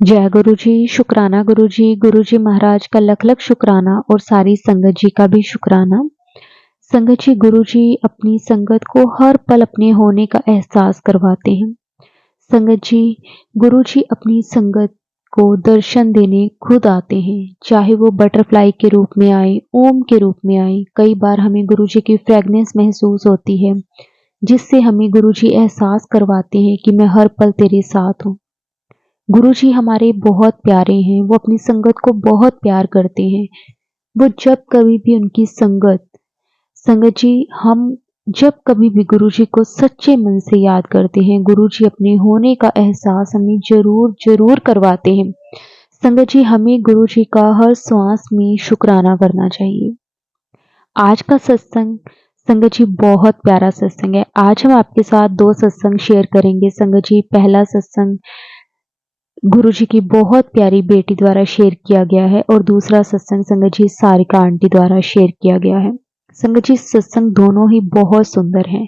जय गुरु जी, शुक्राना गुरु जी महाराज का लख लख शुक्राना और सारी संगत जी का भी शुक्राना। संगत जी, गुरु जी अपनी संगत को हर पल अपने होने का एहसास करवाते हैं। संगत जी, गुरु जी अपनी संगत को दर्शन देने खुद आते हैं, चाहे वो बटरफ्लाई के रूप में आए, ओम के रूप में आए। कई बार हमें गुरु जी की फ्रेगनेंस महसूस होती है, जिससे हमें गुरु जी एहसास करवाते हैं कि मैं हर पल तेरे साथ हूँ। गुरु जी हमारे बहुत प्यारे हैं, वो अपनी संगत को बहुत प्यार करते हैं। वो जब कभी भी उनकी संगत जी, हम जब कभी भी गुरु जी को सच्चे मन से याद करते हैं, गुरु जी अपने होने का एहसास हमें जरूर जरूर करवाते हैं। संगत जी, हमें गुरु जी का हर श्वास में शुक्राना करना चाहिए। आज का सत्संग संगत जी बहुत प्यारा सत्संग है। आज हम आपके साथ दो सत्संग शेयर करेंगे। संगत जी, पहला सत्संग गुरु जी की बहुत प्यारी बेटी द्वारा शेयर किया गया है और दूसरा सत्संग संगत जी सारिका आंटी द्वारा शेयर किया गया है। संगत जी, सत्संग दोनों ही बहुत सुंदर हैं।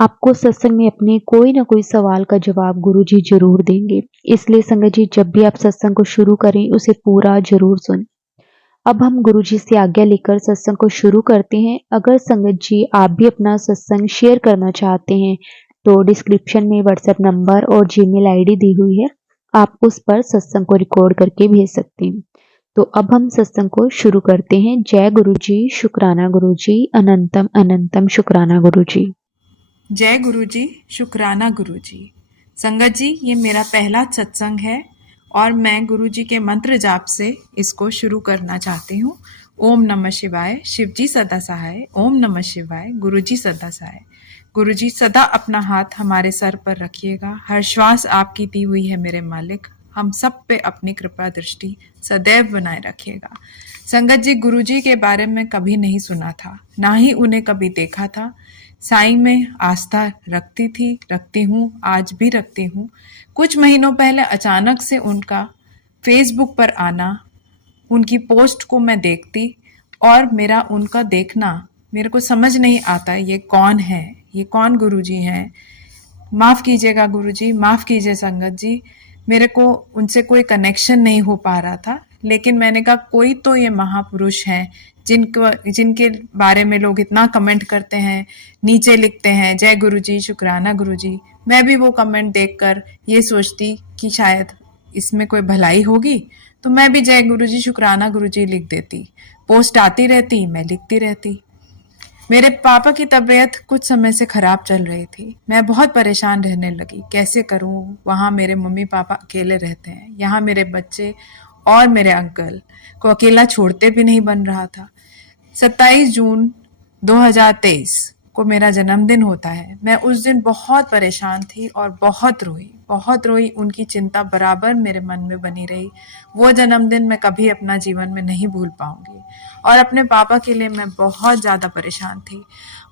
आपको सत्संग में अपने कोई ना कोई सवाल का जवाब गुरु जी जरूर देंगे, इसलिए संगत जी जब भी आप सत्संग को शुरू करें उसे पूरा जरूर सुन। अब हम गुरु जी से आज्ञा लेकर सत्संग को शुरू करते हैं। अगर संगत जी आप भी अपना सत्संग शेयर करना चाहते हैं तो डिस्क्रिप्शन में व्हाट्सएप नंबर और जीमेल आईडी दी हुई है, आप उस पर सत्संग को रिकॉर्ड करके भेज सकते हैं। तो अब हम सत्संग को शुरू करते हैं। जय गुरु जी, शुक्राना गुरु जी, अनंतम अनंतम शुक्राना गुरु जी। जय गुरु जी, शुक्राना गुरु जी। संगत जी, ये मेरा पहला सत्संग है और मैं गुरु जी के मंत्र जाप से इसको शुरू करना चाहती हूँ। ओम नमः शिवाय, शिव जी सदा सहाय। ओम नमः शिवाय, गुरु जी सदा सहाय। गुरु जी सदा अपना हाथ हमारे सर पर रखिएगा। हर श्वास आपकी दी हुई है मेरे मालिक। हम सब पे अपनी कृपा दृष्टि सदैव बनाए रखिएगा। संगत जी, गुरु जी के बारे में कभी नहीं सुना था, ना ही उन्हें कभी देखा था। साईं में आस्था रखती हूँ, आज भी रखती हूँ। कुछ महीनों पहले अचानक से उनका फेसबुक पर आना, उनकी पोस्ट को मैं देखती और मेरा उनका देखना, मेरे को समझ नहीं आता ये कौन है, ये कौन गुरुजी हैं। माफ़ कीजिएगा गुरुजी, माफ़ कीजिए संगत जी, मेरे को उनसे कोई कनेक्शन नहीं हो पा रहा था। लेकिन मैंने कहा कोई तो ये महापुरुष हैं जिनके बारे में लोग इतना कमेंट करते हैं, नीचे लिखते हैं जय गुरुजी, शुक्राना गुरुजी। मैं भी वो कमेंट देखकर ये सोचती कि शायद इसमें कोई भलाई होगी, तो मैं भी जय गुरुजी, शुक्राना गुरुजी लिख देती। पोस्ट आती रहती, मैं लिखती रहती। मेरे पापा की तबीयत कुछ समय से खराब चल रही थी। मैं बहुत परेशान रहने लगी, कैसे करूं? वहाँ मेरे मम्मी पापा अकेले रहते हैं, यहाँ मेरे बच्चे और मेरे अंकल को अकेला छोड़ते भी नहीं बन रहा था। 27 जून 2023 को मेरा जन्मदिन होता है। मैं उस दिन बहुत परेशान थी और बहुत रोई। उनकी चिंता बराबर मेरे मन में बनी रही। वो जन्मदिन मैं कभी अपना जीवन में नहीं भूल पाऊंगी। और अपने पापा के लिए मैं बहुत ज़्यादा परेशान थी।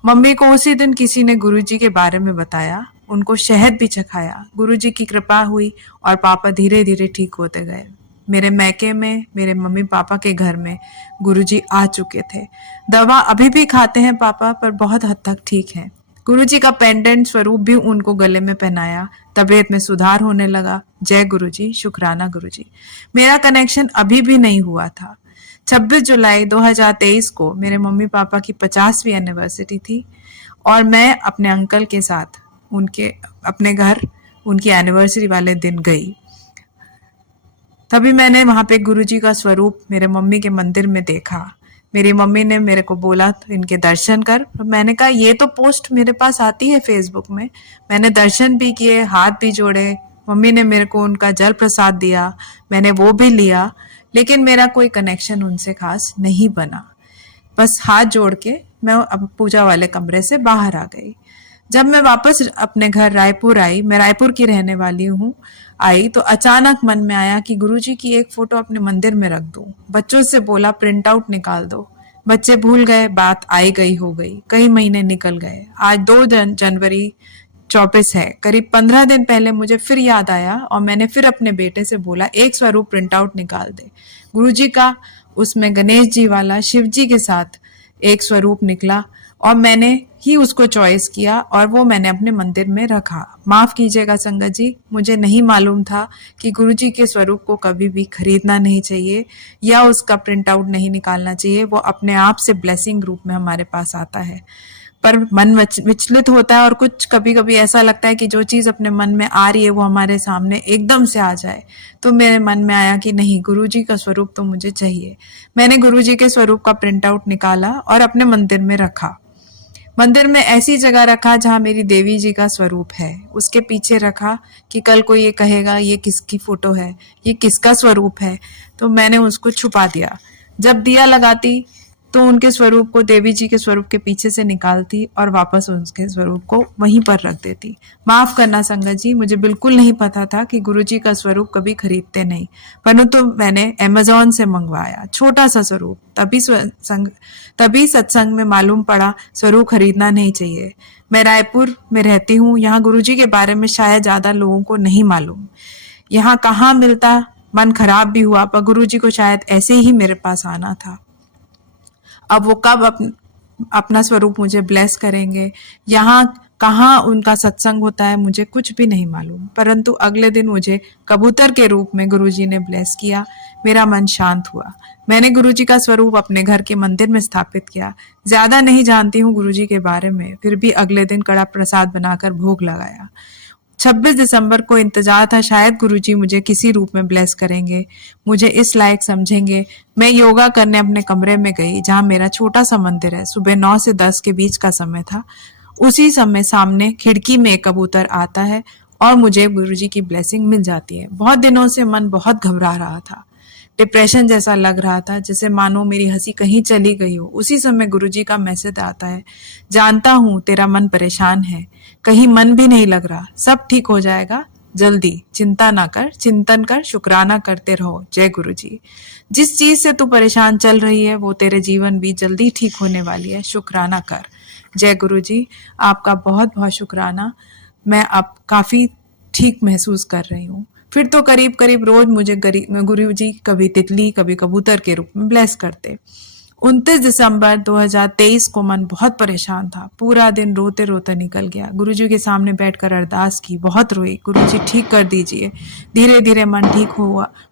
मम्मी को उसी दिन किसी ने गुरुजी के बारे में बताया, उनको शहद भी चखाया। गुरुजी की कृपा हुई और पापा धीरे धीरे ठीक होते गए। मेरे मैके में, मेरे मम्मी पापा के घर में गुरुजी आ चुके थे। दवा अभी भी खाते हैं पापा, पर बहुत हद तक ठीक है। गुरुजी का पेंडेंट स्वरूप भी उनको गले में पहनाया। तबीयत में सुधार होने लगा। जय गुरुजी, शुक्राना गुरुजी। मेरा कनेक्शन अभी भी नहीं हुआ था। 26 जुलाई 2023 को मेरे मम्मी पापा की 50वीं एनिवर्सरी थी और मैं अपने अंकल के साथ उनके अपने घर उनकी एनिवर्सरी वाले दिन गई। तभी मैंने वहाँ पे गुरुजी का स्वरूप मेरे मम्मी के मंदिर में देखा। मेरी मम्मी ने मेरे को बोला तो इनके दर्शन कर। मैंने कहा ये तो पोस्ट मेरे पास आती है फेसबुक में। मैंने दर्शन भी किए, हाथ भी जोड़े। मम्मी ने मेरे को उनका जल प्रसाद दिया, मैंने वो भी लिया, लेकिन मेरा कोई कनेक्शन उनसे खास नहीं बना। बस हाथ जोड़ के मैं अब पूजा वाले कमरे से बाहर आ गई। जब मैं वापस अपने घर रायपुर आई, मैं रायपुर की रहने वाली हूँ, आई तो अचानक मन में आया कि गुरुजी की एक फोटो अपने मंदिर में रख दूं। बच्चों से बोला प्रिंट आउट निकाल दो। बच्चे भूल गए, बात आई गई हो गई। कई महीने निकल गए। आज 2 जनवरी 24 है। करीब 15 दिन पहले मुझे फिर याद आया और मैंने फिर अपने बेटे से बोला एक स्वरूप प्रिंट आउट निकाल दे। गुरुजी का उसमें गणेश जी वाला शिव जी के साथ एक स्वरूप निकला और मैंने ही उसको चॉइस किया और वो मैंने अपने मंदिर में रखा। माफ कीजिएगा संगत जी, मुझे नहीं मालूम था कि गुरुजी के स्वरूप को कभी भी खरीदना नहीं चाहिए या उसका प्रिंट आउट नहीं निकालना चाहिए। वो अपने आप से ब्लेसिंग रूप में हमारे पास आता है। पर मन विचलित होता है और कुछ कभी कभी ऐसा लगता है कि जो चीज अपने मन में आ रही है वो हमारे सामने एकदम से आ जाए। तो मेरे मन में आया कि नहीं, गुरुजी का स्वरूप तो मुझे चाहिए। मैंने गुरुजी के स्वरूप का प्रिंट आउट निकाला और अपने मंदिर में रखा। मंदिर में ऐसी जगह रखा जहां मेरी देवी जी का स्वरूप है। उसके पीछे रखा कि कल कोई ये कहेगा ये किसकी फोटो है, ये किसका स्वरूप है, तो मैंने उसको छुपा दिया। जब दिया लगाती तो उनके स्वरूप को, देवी जी के स्वरूप के पीछे से निकालती और वापस उनके स्वरूप को वहीं पर रख देती। माफ करना संगत जी, मुझे बिल्कुल नहीं पता था कि गुरुजी का स्वरूप कभी खरीदते नहीं, परंतु मैंने अमेज़न से मंगवाया छोटा सा स्वरूप। तभी सत्संग में मालूम पड़ा स्वरूप खरीदना नहीं चाहिए। मैं रायपुर में रहती हूँ, यहाँ गुरुजी के बारे में शायद ज्यादा लोगों को नहीं मालूम। यहाँ कहाँ मिलता, मन खराब भी हुआ, पर गुरुजी को शायद ऐसे ही मेरे पास आना था। अब वो कब अपना स्वरूप मुझे ब्लेस करेंगे, यहाँ कहाँ उनका सत्संग होता है, मुझे कुछ भी नहीं मालूम। परंतु अगले दिन मुझे कबूतर के रूप में गुरुजी ने ब्लेस किया। मेरा मन शांत हुआ। मैंने गुरुजी का स्वरूप अपने घर के मंदिर में स्थापित किया। ज्यादा नहीं जानती हूँ गुरुजी के बारे में, फिर भी अगले दिन कड़ा प्रसाद बनाकर भोग लगाया। 26 दिसंबर को इंतजार था, शायद गुरुजी मुझे किसी रूप में ब्लेस करेंगे, मुझे इस लायक समझेंगे। मैं योगा करने अपने कमरे में गई जहां मेरा छोटा सा मंदिर है। सुबह 9 से 10 के बीच का समय था। उसी समय सामने खिड़की में एक कबूतर आता है और मुझे गुरुजी की ब्लेसिंग मिल जाती है। बहुत दिनों से मन बहुत घबरा रहा था, डिप्रेशन जैसा लग रहा था, जैसे मानो मेरी हंसी कहीं चली गई हो। उसी समय गुरुजी का मैसेज आता है, जानता हूं तेरा मन परेशान है, कहीं मन भी नहीं लग रहा, सब ठीक हो जाएगा जल्दी, चिंता ना कर, चिंतन कर, शुक्राना करते रहो। जय गुरुजी। जिस चीज से तू परेशान चल रही है वो तेरे जीवन भी जल्दी ठीक होने वाली है, शुक्राना कर। जय गुरुजी, आपका बहुत बहुत शुक्राना। मैं अब काफी ठीक महसूस कर रही हूँ। फिर तो करीब करीब रोज मुझे गुरुजी कभी तितली कभी कबूतर के रूप में ब्लेस करते। 29 दिसंबर 2023 को मन बहुत परेशान था। पूरा दिन रोते रोते निकल गया। गुरुजी के सामने बैठकर अरदास की, बहुत रोई, गुरुजी ठीक कर दीजिए। धीरे धीरे मन ठीक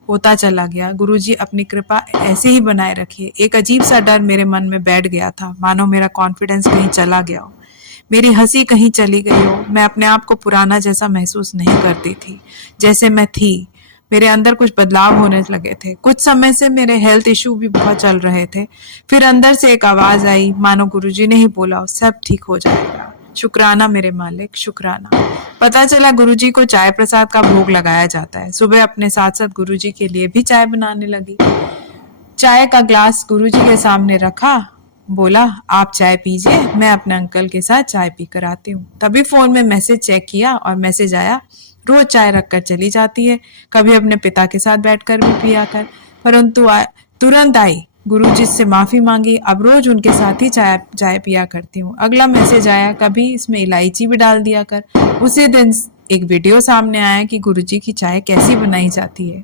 होता चला गया। गुरुजी अपनी कृपा ऐसे ही बनाए रखिए। एक अजीब सा डर मेरे मन में बैठ गया था, मानो मेरा कॉन्फिडेंस कहीं चला गया हो, मेरी हंसी कहीं चली गई हो। मैं अपने आप को पुराना जैसा महसूस नहीं करती थी, जैसे मैं थी। मेरे अंदर कुछ बदलाव होने लगे थे। कुछ समय से मेरे हेल्थ इशू भी बहुत चल रहे थे। फिर अंदर से एक आवाज आई, मानो गुरुजी ने ही बोला, सब ठीक हो जाएगा। शुक्राना मेरे मालिक, शुक्राना। पता चला गुरुजी को चाय प्रसाद का भोग लगाया जाता है। सुबह अपने साथ साथ गुरुजी के लिए भी चाय बनाने लगी। चाय का ग्लास गुरुजी के सामने रखा, बोला, आप चाय पीजिए, मैं अपने अंकल के साथ चाय पी कर आती हूँ। तभी फोन में मैसेज चेक किया और मैसेज आया, रोज चाय रखकर चली जाती है, कभी अपने पिता के साथ बैठकर भी पिया कर। परंतु तुरंत आई, गुरुजी से माफी मांगी, अब रोज उनके साथ ही चाय पिया करती हूँ। अगला मैसेज आया, कभी इसमें इलायची भी डाल दिया कर। उसी दिन एक वीडियो सामने आया कि गुरुजी की चाय कैसी बनाई जाती है।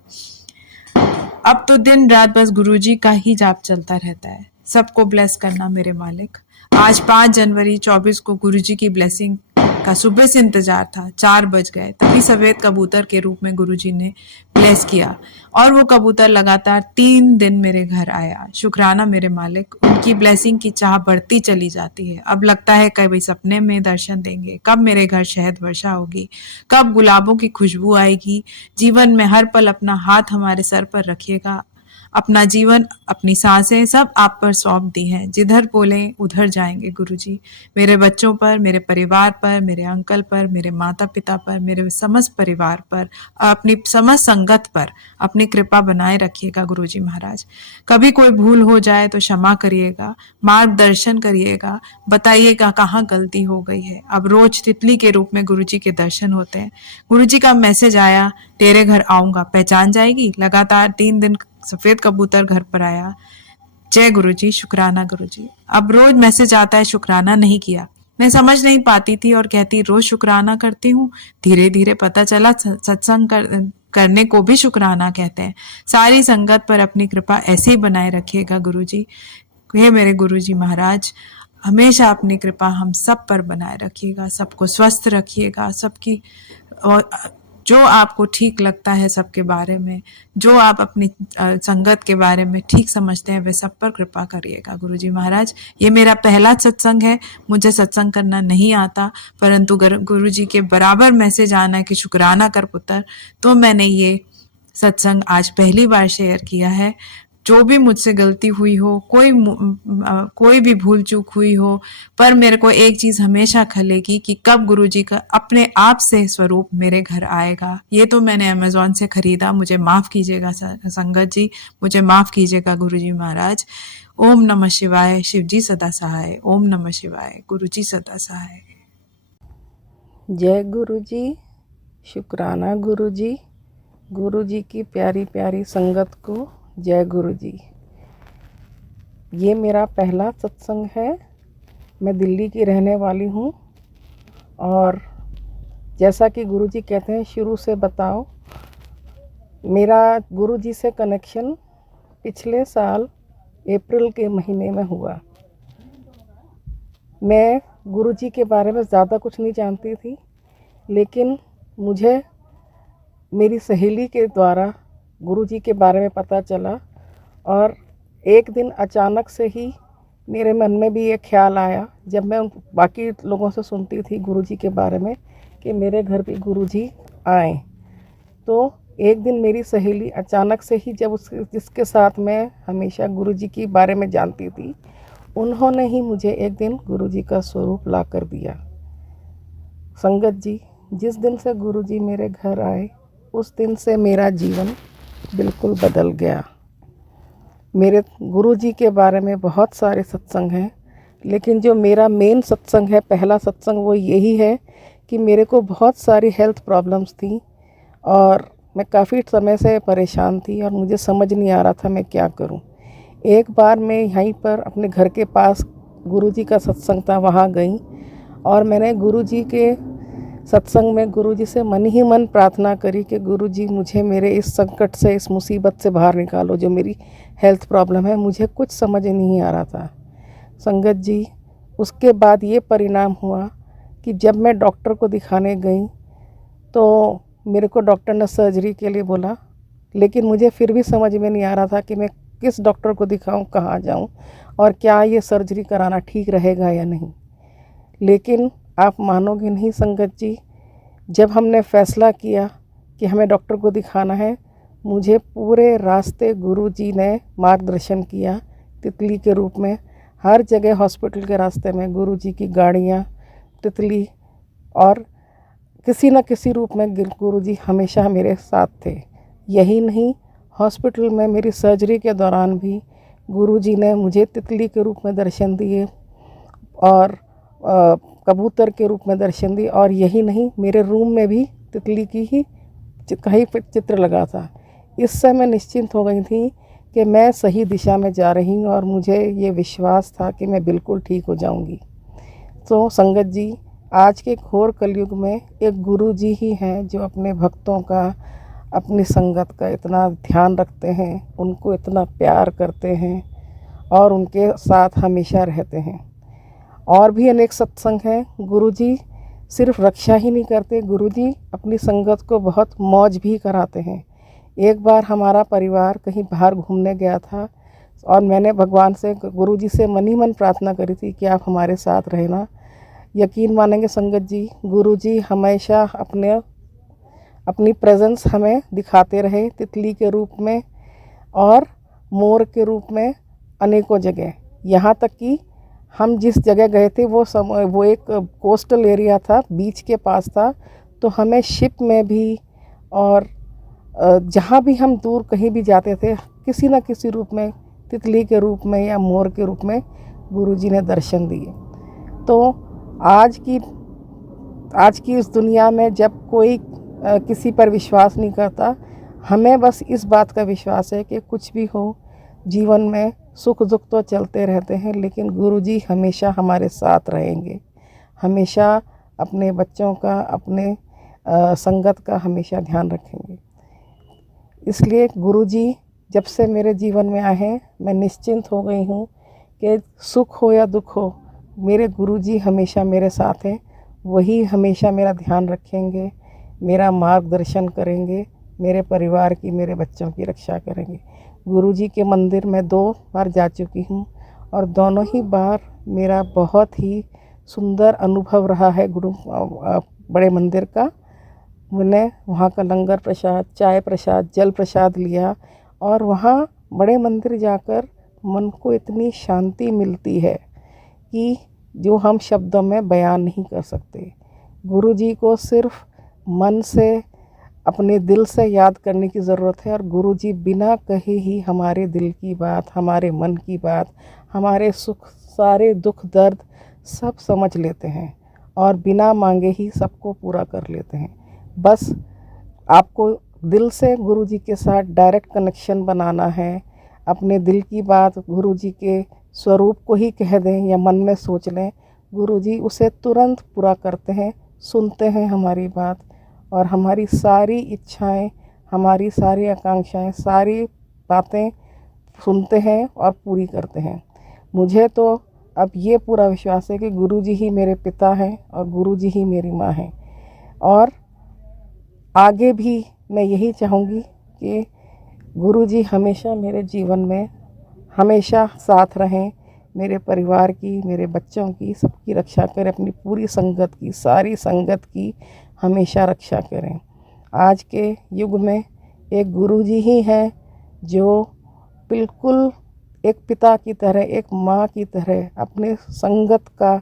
अब तो दिन रात बस गुरुजी का ही जाप चलता रहता है। सबको ब्लेस करना मेरे मालिक। आज 5 जनवरी 24 को गुरुजी की ब्लेसिंग का सुबह से इंतजार था। 4 बज गए, तभी सफेद कबूतर के रूप में गुरुजी ने ब्लेस किया और वो कबूतर लगातार 3 दिन मेरे घर आया। शुक्राना मेरे मालिक, उनकी ब्लेसिंग की चाह बढ़ती चली जाती है। अब लगता है कभी सपने में दर्शन देंगे, कब मेरे घर शहद वर्षा होगी, कब गुलाबों की खुशबू आएगी। जीवन में हर पल अपना हाथ हमारे सर पर रखिएगा। अपना जीवन, अपनी सांसें सब आप पर सौंप दी हैं। जिधर बोले उधर जाएंगे गुरुजी। मेरे बच्चों पर, मेरे परिवार पर, मेरे अंकल पर, मेरे माता पिता पर, मेरे समस्त परिवार पर, अपनी समस्त संगत पर अपनी कृपा बनाए रखिएगा गुरुजी महाराज। कभी कोई भूल हो जाए तो क्षमा करिएगा, मार्गदर्शन करिएगा, बताइएगा कहाँ गलती हो गई है। अब रोज तितली के रूप में गुरुजी के दर्शन होते हैं। गुरुजी का मैसेज आया, तेरे घर आऊंगा, पहचान जाएगी। लगातार 3 दिन सफेद कबूतर घर पर आया। जय गुरुजी, शुक्राना गुरुजी। अब रोज मैसेज आता है, शुक्राना नहीं किया। मैं समझ नहीं पाती थी और कहती रोज शुक्राना करती हूँ। धीरे धीरे पता चला सत्संग करने को भी शुक्राना कहते हैं। सारी संगत पर अपनी कृपा ऐसे ही बनाए रखिएगा गुरुजी। हे मेरे गुरुजी महाराज, हमेशा अपनी कृपा हम सब पर बनाए रखिएगा, सबको स्वस्थ रखिएगा, सबकी और जो आपको ठीक लगता है सबके बारे में, जो आप अपनी संगत के बारे में ठीक समझते हैं, वे सब पर कृपा करिएगा गुरुजी महाराज। ये मेरा पहला सत्संग है, मुझे सत्संग करना नहीं आता, परंतु गुरुजी के बराबर मैसेज आना है कि शुक्राना कर पुत्र, तो मैंने ये सत्संग आज पहली बार शेयर किया है। जो भी मुझसे गलती हुई हो, कोई भी भूल चूक हुई हो, पर मेरे को एक चीज हमेशा खलेगी कि कब गुरुजी का अपने आप से स्वरूप मेरे घर आएगा। ये तो मैंने अमेज़न से खरीदा, मुझे माफ कीजिएगा संगत जी, मुझे माफ कीजिएगा गुरुजी महाराज। ओम नमः शिवाय, शिव जी सदा सहाय। ओम नमः शिवाय, गुरुजी सदा सहाय। जय गुरु जी, शुक्राना गुरु जी, गुरु जी की प्यारी प्यारी संगत को जय गुरु जी। ये मेरा पहला सत्संग है। मैं दिल्ली की रहने वाली हूँ और जैसा कि गुरु जी कहते हैं शुरू से बताओ, मेरा गुरु जी से कनेक्शन पिछले साल अप्रैल के महीने में हुआ। मैं गुरु जी के बारे में ज़्यादा कुछ नहीं जानती थी, लेकिन मुझे मेरी सहेली के द्वारा गुरु जी के बारे में पता चला और एक दिन अचानक से ही मेरे मन में भी ये ख्याल आया, जब मैं बाकी लोगों से सुनती थी गुरु जी के बारे में कि मेरे घर भी गुरु जी आए, तो एक दिन मेरी सहेली अचानक से ही, जब जिसके साथ मैं हमेशा गुरु जी के बारे में जानती थी, उन्होंने ही मुझे एक दिन गुरु जी का स्वरूप ला कर दिया। संगत जी, जिस दिन से गुरु जी मेरे घर आए उस दिन से मेरा जीवन बिल्कुल बदल गया। मेरे गुरु जी के बारे में बहुत सारे सत्संग हैं, लेकिन जो मेरा मेन सत्संग है, पहला सत्संग, वो यही है कि मेरे को बहुत सारी हेल्थ प्रॉब्लम्स थी और मैं काफ़ी समय से परेशान थी और मुझे समझ नहीं आ रहा था मैं क्या करूं। एक बार मैं यहीं पर अपने घर के पास गुरु जी का सत्संग था, वहाँ गई और मैंने गुरु जी के सत्संग में गुरु जी से मन ही मन प्रार्थना करी कि गुरु जी मुझे मेरे इस संकट से, इस मुसीबत से बाहर निकालो, जो मेरी हेल्थ प्रॉब्लम है। मुझे कुछ समझ नहीं आ रहा था। संगत जी, उसके बाद ये परिणाम हुआ कि जब मैं डॉक्टर को दिखाने गई तो मेरे को डॉक्टर ने सर्जरी के लिए बोला, लेकिन मुझे फिर भी समझ में नहीं आ रहा था कि मैं किस डॉक्टर को दिखाऊं, कहाँ जाऊं और क्या ये सर्जरी कराना ठीक रहेगा या नहीं। लेकिन आप मानोगे नहीं संगत जी, जब हमने फ़ैसला किया कि हमें डॉक्टर को दिखाना है, मुझे पूरे रास्ते गुरु जी ने मार्गदर्शन किया तितली के रूप में। हर जगह हॉस्पिटल के रास्ते में गुरु जी की गाड़ियाँ, तितली, और किसी न किसी रूप में गुरु जी हमेशा मेरे साथ थे। यही नहीं, हॉस्पिटल में मेरी सर्जरी के दौरान भी गुरु जी ने मुझे तितली के रूप में दर्शन दिए और कबूतर के रूप में दर्शन दिए। और यही नहीं, मेरे रूम में भी तितली की ही कहीं पर चित्र लगा था। इससे मैं निश्चिंत हो गई थी कि मैं सही दिशा में जा रही हूँ और मुझे ये विश्वास था कि मैं बिल्कुल ठीक हो जाऊँगी। तो संगत जी, आज के घोर कलयुग में एक गुरु जी ही हैं जो अपने भक्तों का, अपनी संगत का इतना ध्यान रखते हैं, उनको इतना प्यार करते हैं और उनके साथ हमेशा रहते हैं। और भी अनेक सत्संग हैं। गुरुजी सिर्फ रक्षा ही नहीं करते, गुरुजी अपनी संगत को बहुत मौज भी कराते हैं। एक बार हमारा परिवार कहीं बाहर घूमने गया था और मैंने भगवान से, गुरुजी से मन ही मन प्रार्थना करी थी कि आप हमारे साथ रहना। यकीन मानेंगे संगत जी, गुरुजी हमेशा अपनी प्रेजेंस हमें दिखाते रहे, तितली के रूप में और मोर के रूप में अनेकों जगह। यहाँ तक कि हम जिस जगह गए थे वो एक कोस्टल एरिया था, बीच के पास था, तो हमें शिप में भी और जहाँ भी हम दूर कहीं भी जाते थे, किसी न किसी रूप में, तितली के रूप में या मोर के रूप में गुरुजी ने दर्शन दिए। तो आज की इस दुनिया में जब कोई किसी पर विश्वास नहीं करता, हमें बस इस बात का विश्वास है कि कुछ भी हो, जीवन में सुख दुख तो चलते रहते हैं, लेकिन गुरुजी हमेशा हमारे साथ रहेंगे, हमेशा अपने बच्चों का, अपने संगत का हमेशा ध्यान रखेंगे। इसलिए गुरुजी जब से मेरे जीवन में आए हैं, मैं निश्चिंत हो गई हूँ कि सुख हो या दुख हो, मेरे गुरुजी हमेशा मेरे साथ हैं, वही हमेशा मेरा ध्यान रखेंगे, मेरा मार्गदर्शन करेंगे, मेरे परिवार की, मेरे बच्चों की रक्षा करेंगे। गुरुजी के मंदिर में 2 बार जा चुकी हूँ और दोनों ही बार मेरा बहुत ही सुंदर अनुभव रहा है बड़े मंदिर का। मैंने वहाँ का लंगर प्रसाद, चाय प्रसाद, जल प्रसाद लिया और वहाँ बड़े मंदिर जाकर मन को इतनी शांति मिलती है कि जो हम शब्दों में बयान नहीं कर सकते। गुरुजी को सिर्फ मन से, अपने दिल से याद करने की ज़रूरत है और गुरुजी बिना कहे ही हमारे दिल की बात, हमारे मन की बात, हमारे सुख, सारे दुख दर्द सब समझ लेते हैं और बिना मांगे ही सबको पूरा कर लेते हैं। बस आपको दिल से गुरुजी के साथ डायरेक्ट कनेक्शन बनाना है। अपने दिल की बात गुरुजी के स्वरूप को ही कह दें या मन में सोच लें, गुरुजी उसे तुरंत पूरा करते हैं, सुनते हैं हमारी बात और हमारी सारी इच्छाएं, हमारी सारी आकांक्षाएं, सारी बातें सुनते हैं और पूरी करते हैं। मुझे तो अब ये पूरा विश्वास है कि गुरुजी ही मेरे पिता हैं और गुरुजी ही मेरी माँ हैं और आगे भी मैं यही चाहूँगी कि गुरुजी हमेशा मेरे जीवन में हमेशा साथ रहें, मेरे परिवार की, मेरे बच्चों की, सबकी रक्षा करें, अपनी पूरी संगत की, सारी संगत की हमेशा रक्षा करें। आज के युग में एक गुरुजी ही हैं जो बिल्कुल एक पिता की तरह, एक माँ की तरह अपने संगत का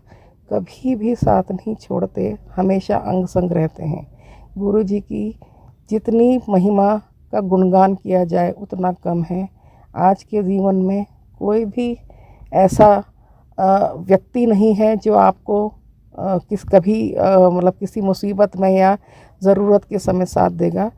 कभी भी साथ नहीं छोड़ते, हमेशा अंग संग रहते हैं। गुरुजी की जितनी महिमा का गुणगान किया जाए उतना कम है। आज के जीवन में कोई भी ऐसा व्यक्ति नहीं है जो आपको मतलब किसी मुसीबत में या ज़रूरत के समय साथ देगा।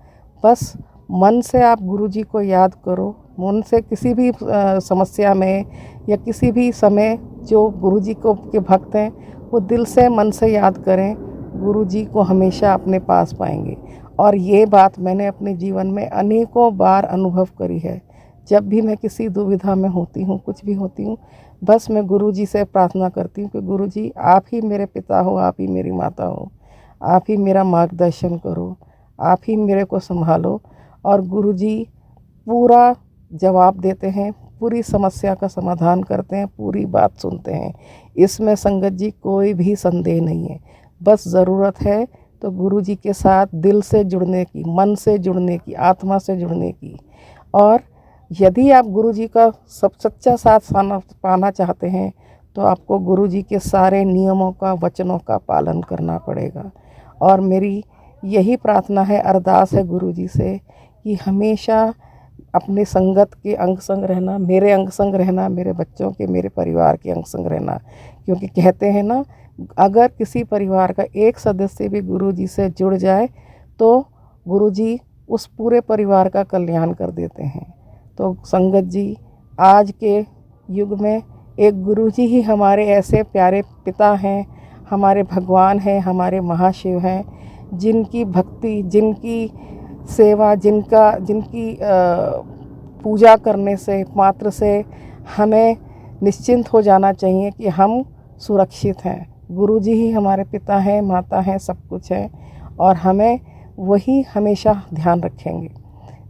बस मन से आप गुरुजी को याद करो, मन से किसी भी समस्या में या किसी भी समय जो गुरुजी को के भक्त हैं वो दिल से, मन से याद करें, गुरुजी को हमेशा अपने पास पाएंगे। और ये बात मैंने अपने जीवन में अनेकों बार अनुभव करी है। जब भी मैं किसी दुविधा में होती हूँ, कुछ भी होती हूँ, बस मैं गुरुजी से प्रार्थना करती हूँ कि गुरुजी आप ही मेरे पिता हो, आप ही मेरी माता हो, आप ही मेरा मार्गदर्शन करो, आप ही मेरे को संभालो। और गुरुजी पूरा जवाब देते हैं, पूरी समस्या का समाधान करते हैं, पूरी बात सुनते हैं। इसमें संगत जी कोई भी संदेह नहीं है। बस ज़रूरत है तो गुरुजी के साथ दिल से जुड़ने की, मन से जुड़ने की, आत्मा से जुड़ने की। और यदि आप गुरुजी का सच्चा साथ पाना चाहते हैं तो आपको गुरुजी के सारे नियमों का, वचनों का पालन करना पड़ेगा। और मेरी यही प्रार्थना है, अरदास है गुरुजी से कि हमेशा अपने संगत के अंग संग रहना, मेरे अंग संग रहना, मेरे बच्चों के, मेरे परिवार के अंग संग रहना। क्योंकि कहते हैं ना, अगर किसी परिवार का एक सदस्य भी गुरुजी से जुड़ जाए तो गुरुजी उस पूरे परिवार का कल्याण कर देते हैं। तो संगत जी, आज के युग में एक गुरुजी ही हमारे ऐसे प्यारे पिता हैं, हमारे भगवान हैं, हमारे महाशिव हैं, जिनकी भक्ति, जिनकी सेवा, जिनकी पूजा करने से मात्र से हमें निश्चिंत हो जाना चाहिए कि हम सुरक्षित हैं। गुरुजी ही हमारे पिता हैं, माता हैं, सब कुछ है और हमें वही हमेशा ध्यान रखेंगे।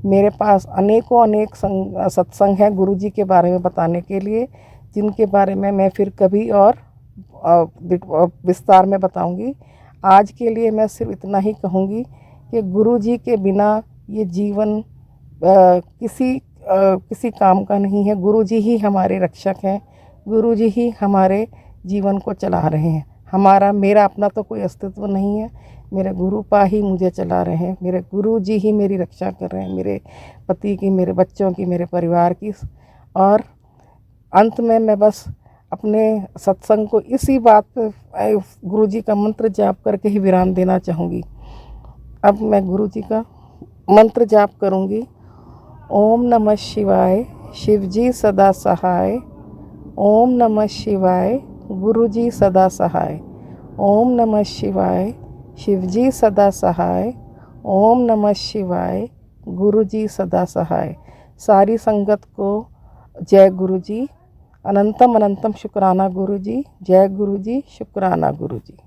मेरे पास अनेक सत्संग हैं गुरुजी के बारे में बताने के लिए, जिनके बारे में मैं फिर कभी और विस्तार में बताऊंगी। आज के लिए मैं सिर्फ इतना ही कहूँगी कि गुरुजी के बिना ये जीवन किसी काम का नहीं है। गुरुजी ही हमारे रक्षक हैं, गुरुजी ही हमारे जीवन को चला रहे हैं। मेरा अपना तो कोई अस्तित्व नहीं है, मेरे गुरुपा ही मुझे चला रहे हैं, मेरे गुरुजी ही मेरी रक्षा कर रहे हैं, मेरे पति की, मेरे बच्चों की, मेरे परिवार की। और अंत में मैं बस अपने सत्संग को इसी बात पर गुरुजी का मंत्र जाप करके ही विराम देना चाहूँगी। अब मैं गुरुजी का मंत्र जाप करूँगी। ओम नमः शिवाय, शिवजी सदा सहाय। ओम नमः शिवाय, गुरुजी सदा सहाय। ओम नमः शिवाय, शिवजी सदा सहाय। ओम नमः शिवाय, गुरुजी सदा सहाय। सारी संगत को जय गुरुजी। अनंतम अनंतम शुक्राना गुरु जी। जय गुरु जी, शुक्राना गुरु जी।